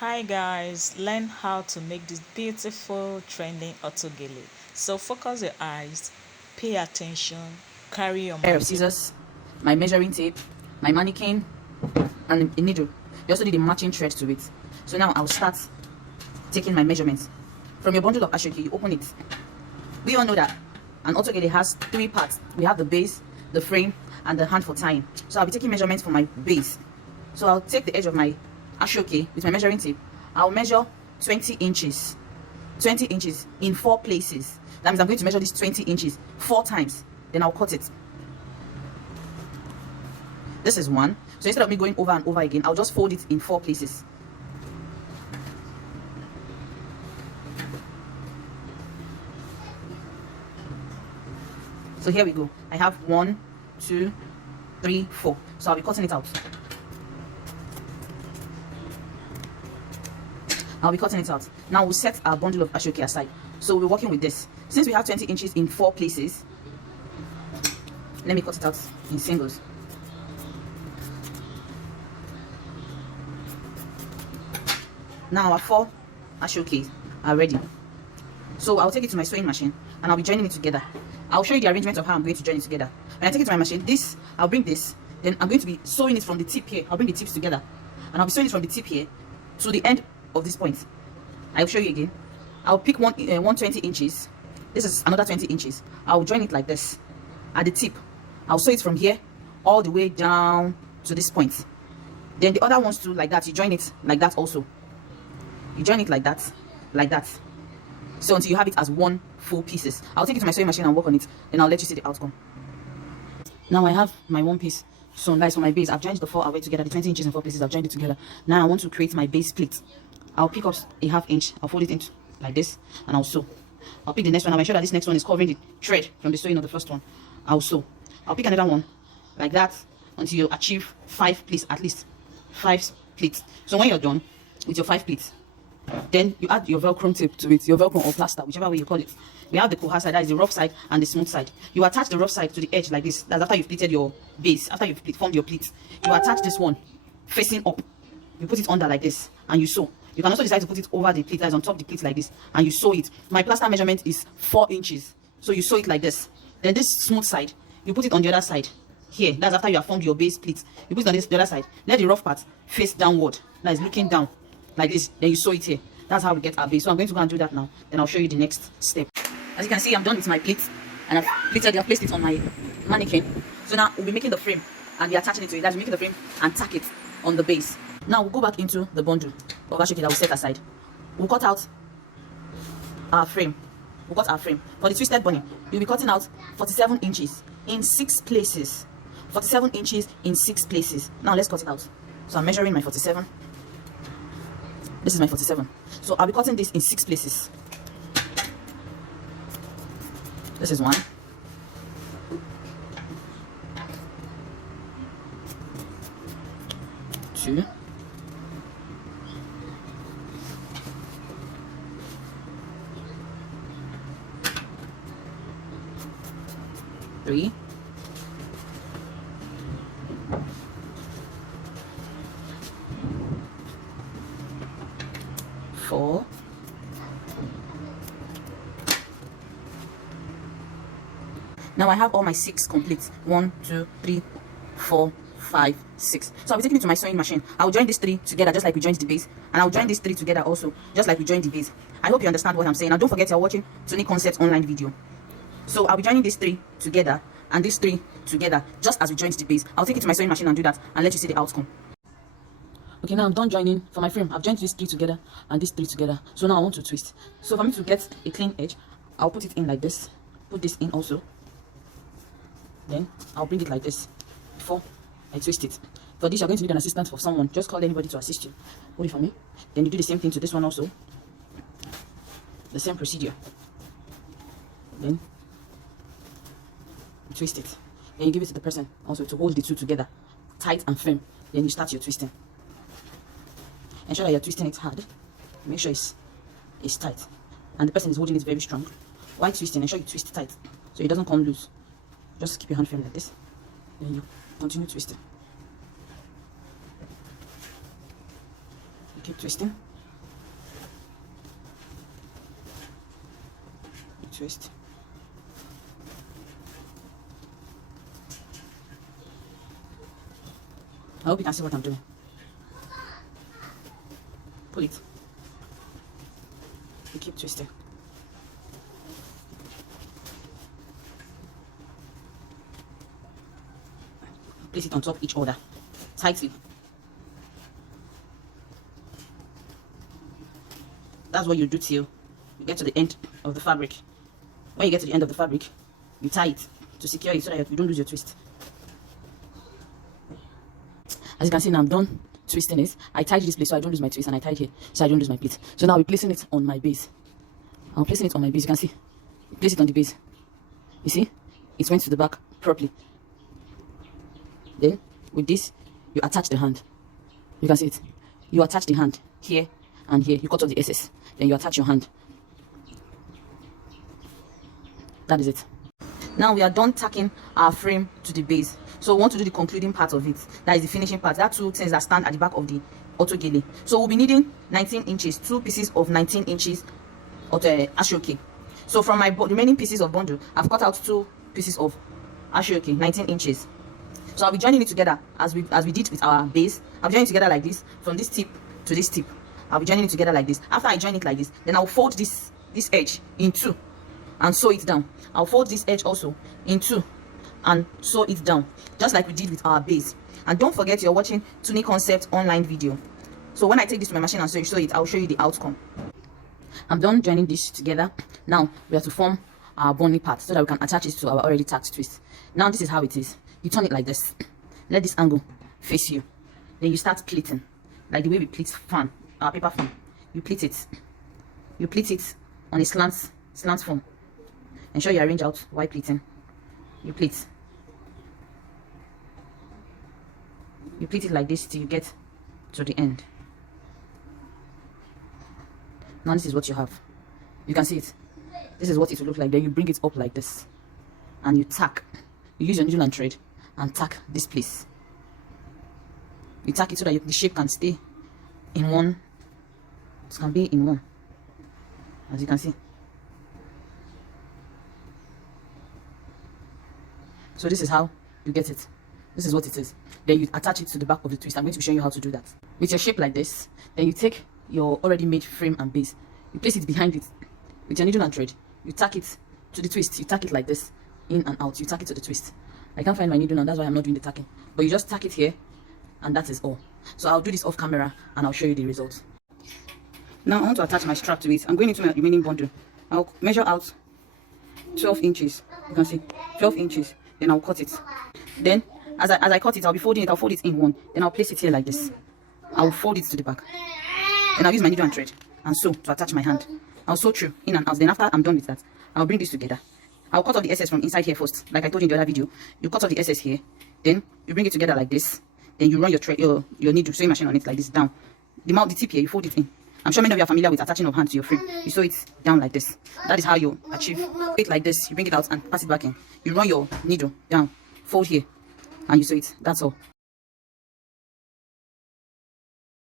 Hi guys, learn how to make this beautiful trending auto gele. So focus your eyes, pay attention, carry your Pair of mind. scissors, my measuring tape, my mannequin, and a needle. You also need a matching thread to it. So now I'll start taking my measurements. From your bundle of ashoke, you open it. We all know that an auto gele has three parts. We have the base, the frame, and the hand for tying. So I'll be taking measurements for my base. So I'll take the edge of my ashoke with my measuring tape. I'll measure 20 inches. 20 inches in 4 places. That means I'm going to measure this 20 inches 4 times. Then I'll cut it. This is one. So instead of me going over and over again, I'll just fold it in 4 places. So here we go. I have 1, 2, 3, 4. So I'll be cutting it out. I'll be cutting it out. Now we'll set our bundle of ashoke aside. So we're working with this. Since we have 20 inches in 4 places, let me cut it out in singles. Now our 4 ashoke are ready. So I'll take it to my sewing machine and I'll be joining it together. I'll show you the arrangement of how I'm going to join it together. When I take it to my machine, I'll bring this, then I'm going to be sewing it from the tip here. I'll bring the tips together and I'll be sewing it from the tip here to the end of this point. I'll show you again. I'll pick 120 inches. This is another 20 inches. I'll join it like this at the tip. I'll sew it from here all the way down to this point. Then the other ones too, like that. You join it like that also. You join it like that, like that. So until you have it as one full pieces. I'll take it to my sewing machine and work on it. Then I'll let you see the outcome. Now I have my one piece. So guys, for my base, I've joined the 4 away together. The 20 inches in 4 places, I've joined it together. Now I want to create my base pleat. I'll pick up a ½ inch. I'll fold it into like this, and I'll sew. I'll pick the next one. I'll make sure that this next one is covering the thread from the sewing of the first one. I'll sew. I'll pick another one like that until you achieve 5 pleats, at least 5 pleats. So when you're done with your 5 pleats, then you add your velcro tape to it, your velcro or plaster, whichever way you call it. We have the koha side, that is the rough side, and the smooth side. You attach the rough side to the edge like this. That's after you've pleated your base, after you've formed your pleats. You attach this one facing up. You put it under like this, and you sew. You can also decide to put it over the pleat, that is on top of the pleat like this, and you sew it. My plaster measurement is 4 inches, so you sew it like this. Then this smooth side, you put it on the other side. Here, that's after you have formed your base pleat. You put it on the other side. Let the rough part face downward, that is looking down like this. Then you sew it here. That's how we get our base. So I'm going to go and do that now. Then I'll show you the next step. As you can see, I'm done with my pleat, and I've placed it on my mannequin. So now we'll be making the frame and be attaching it to it. That's making the frame and tack it on the base. Now we'll go back into the bundle of ashoke that we set aside. We'll cut out our frame. We'll cut our frame. For the twisted bunny, you'll be cutting out 47 inches in 6 places. 47 inches in 6 places. Now let's cut it out. So I'm measuring my 47. This is my 47. So I'll be cutting this in 6 places. This is 1. 2. 3. 4. 5. Now I have all my 6 complete. 1, 2, 3, 4, 5, 6. So I'll be taking it to my sewing machine. I'll join these 3 together just like we joined the base. And I'll join these 3 together also, just like we joined the base. I hope you understand what I'm saying. Now don't forget you're watching Tony Concepts online video. So I'll be joining these 3 together and these 3 together, just as we joined the base. I'll take it to my sewing machine and do that and let you see the outcome. Okay, now I'm done joining for my frame. I've joined these 3 together and these 3 together. So now I want to twist. So for me to get a clean edge, I'll put it in like this. Put this in also. Then I'll bring it like this before I twist it. For this, you're going to need an assistant for someone. Just call anybody to assist you. Hold it for me. Then you do the same thing to this one also. The same procedure. Then you twist it. Then you give it to the person also to hold the 2 together, tight and firm. Then you start your twisting. Ensure that you're twisting it hard. Make sure it's tight, and the person is holding it very strong. While twisting, ensure you twist it tight so it doesn't come loose. Just keep your hand firm like this. Then you continue twisting. Keep twisting. Twist. I hope you can see what I'm doing. Pull it. You keep twisting. Place it on top of each other tightly. That's what you do till you get to the end of the fabric. When you get to the end of the fabric, you tie it to secure it so that you don't lose your twist. As you can see now, I'm done twisting it. I tied this place so I don't lose my twist, and I tied here so I don't lose my pleat. So now I'll be placing it on my base. I'm placing it on my base. You can see. Place it on the base. You see? It went to the back properly. Then, with this, you attach the hand. You can see it. You attach the hand here and here. You cut off the excess. Then you attach your hand. That is it. Now we are done tacking our frame to the base. So we want to do the concluding part of it. That is the finishing part. That two things that stand at the back of the auto gele. So we'll be needing 19 inches, 2 pieces of 19 inches of the ashoke. So from my remaining pieces of bundle, I've cut out 2 pieces of ashoke, 19 inches. So I'll be joining it together as we did with our base. I'll be joining it together like this, from this tip to this tip. I'll be joining it together like this. After I join it like this, then I'll fold this edge in 2 and sew it down. I'll fold this edge also in 2 and sew it down, just like we did with our base. And don't forget, you're watching Tunic Concept online video. So when I take this to my machine and sew it, I'll show you the outcome. I'm done joining this together. Now we have to form our bunny part so that we can attach it to our already tacked twist. Now this is how it is. You turn it like this. Let this angle face you. Then you start pleating, like the way we pleat fan, our paper fan. You pleat it. You pleat it on a slant form. Ensure you arrange out while pleating. You pleat. You pleat it like this till you get to the end. Now this is what you have. You can see it. This is what it will look like. Then you bring it up like this and you tack. You use your needle and thread and tack this place. You tack it so that the shape can stay in one. It can be in one, as you can see. So this is how you get it. This is what it is. Then you attach it to the back of the twist. I'm going to show you how to do that. With your shape like this, then you take your already made frame and base. You place it behind it with your needle and thread. You tack it to the twist. You tack it like this, in and out. You tack it to the twist. I can't find my needle now, that's why I'm not doing the tacking. But you just tack it here, and that is all. So I'll do this off camera, and I'll show you the results. Now I want to attach my strap to it. I'm going into my remaining bundle. I'll measure out 12 inches. You can see 12 inches. Then I'll cut it. Then as I cut it, I'll be folding it. I'll fold it in one. Then I'll place it here like this. I'll fold it to the back. Then I'll use my needle and thread and sew to attach my hand. I'll sew through in and out. Then after I'm done with that, I'll bring this together. I'll cut off the excess from inside here first, like I told you in the other video. You cut off the excess here. Then you bring it together like this. Then you run your needle sewing machine on it like this down. The tip here, you fold it in. I'm sure many of you are familiar with attaching of hand to your frame. You sew it down like this. That is how you achieve it like this. You bring it out and pass it back in. You run your needle down, fold here, and you sew it. That's all.